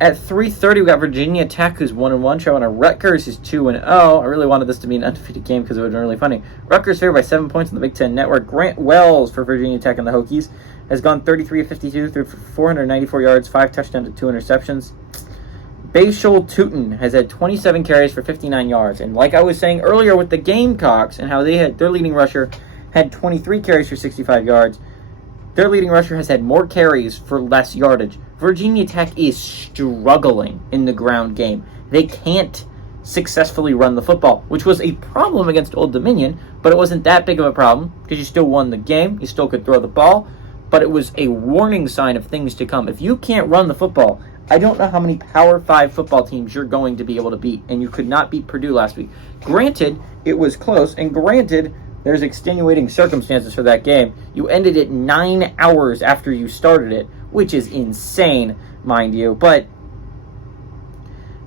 At 3:30, we got Virginia Tech, who's 1-1, showing a Rutgers, who's 2-0. I really wanted this to be an undefeated game because it would have been really funny. Rutgers favored by 7 points on the Big Ten Network. Grant Wells for Virginia Tech and the Hokies has gone 33 of 52 through 494 yards, 5 touchdowns, and 2 interceptions. Bashal Tootin has had 27 carries for 59 yards. And like I was saying earlier with the Gamecocks and how they had their leading rusher had 23 carries for 65 yards, their leading rusher has had more carries for less yardage. Virginia Tech is struggling in the ground game. They can't successfully run the football, which was a problem against Old Dominion, but it wasn't that big of a problem because you still won the game. You still could throw the ball, but it was a warning sign of things to come. If you can't run the football, I don't know how many Power 5 football teams you're going to be able to beat, and you could not beat Purdue last week. Granted, it was close, and granted, there's extenuating circumstances for that game. You ended it 9 hours after you started it, which is insane, mind you. But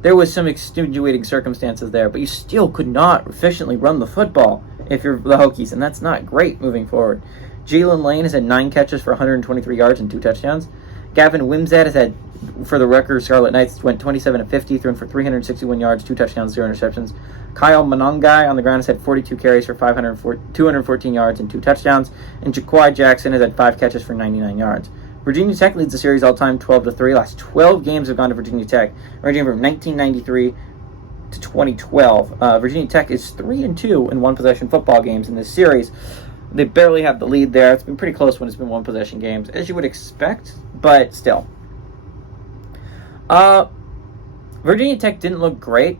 there was some extenuating circumstances there. But you still could not efficiently run the football if you're the Hokies, and that's not great moving forward. Jalen Lane has had 9 catches for 123 yards and 2 touchdowns. Gavin Wimsatt has had, for the Rutgers Scarlet Knights, went 27 of 50, thrown for 361 yards, 2 touchdowns, 0 interceptions. Kyle Monongai on the ground has had 42 carries for 214 yards and 2 touchdowns. And Jaquai Jackson has had 5 catches for 99 yards. Virginia Tech leads the series all-time 12-3. Last 12 games have gone to Virginia Tech, ranging from 1993 to 2012. Virginia Tech is 3-2 in one-possession football games in this series. They barely have the lead there. It's been pretty close when it's been one-possession games, as you would expect, but still. Virginia Tech didn't look great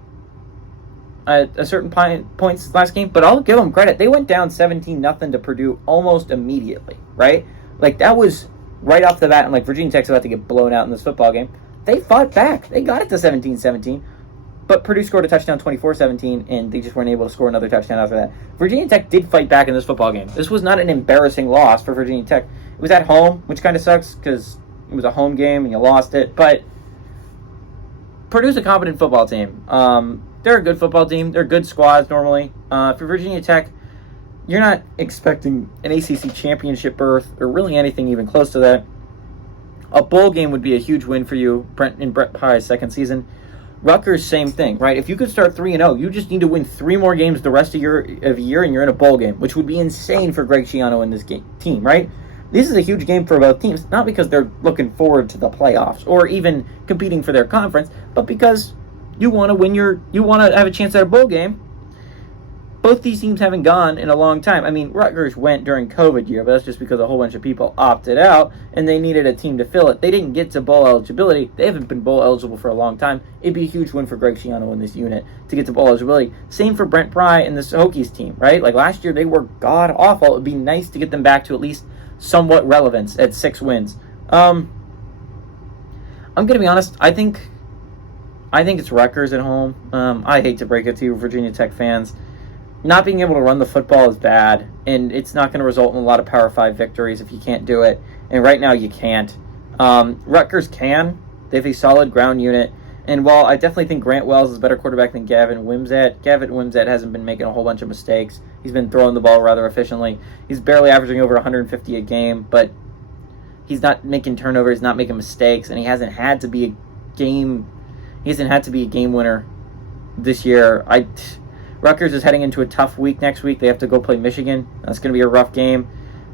at a certain points last game, but I'll give them credit. They went down 17-0 to Purdue almost immediately, right? Like, that was right off the bat, and like Virginia Tech's about to get blown out in this football game. They fought back. They got it to 17-17, but Purdue scored a touchdown 24-17, and they just weren't able to score another touchdown after that. Virginia Tech did fight back in this football game. This was not an embarrassing loss for Virginia Tech. It was at home, which kind of sucks because it was a home game and you lost it, but Purdue's a competent football team. They're a good football team. They're good squads normally. For Virginia Tech, you're not expecting an ACC championship berth or really anything even close to that. A bowl game would be a huge win for you in Brett Pye's second season. Rutgers, same thing, right? If you could start 3-0, you just need to win 3 more games the rest of your year, and you're in a bowl game, which would be insane for Greg Schiano and this team, right? This is a huge game for both teams, not because they're looking forward to the playoffs or even competing for their conference, but because you want to win you want to have a chance at a bowl game. Both these teams haven't gone in a long time. I mean, Rutgers went during COVID year, but that's just because a whole bunch of people opted out, and they needed a team to fill it. They didn't get to bowl eligibility. They haven't been bowl eligible for a long time. It'd be a huge win for Greg Schiano in this unit to get to bowl eligibility. Same for Brent Pry and this Hokies team, right? Like last year, they were god-awful. It would be nice to get them back to at least somewhat relevance at 6 wins. I'm going to be honest. I think it's Rutgers at home. I hate to break it to you, Virginia Tech fans. Not being able to run the football is bad, and it's not going to result in a lot of Power 5 victories if you can't do it. And right now, you can't. Rutgers can. They have a solid ground unit. And while I definitely think Grant Wells is a better quarterback than Gavin Wimsatt hasn't been making a whole bunch of mistakes. He's been throwing the ball rather efficiently. He's barely averaging over 150 a game, but he's not making turnovers, not making mistakes, and he hasn't had to be a game winner this year. Rutgers is heading into a tough week next week. They have to go play Michigan. That's going to be a rough game.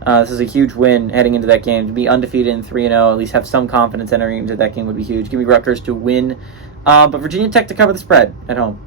This is a huge win heading into that game. To be undefeated in 3-0, at least have some confidence entering into that game would be huge. Give me Rutgers to win. But Virginia Tech to cover the spread at home.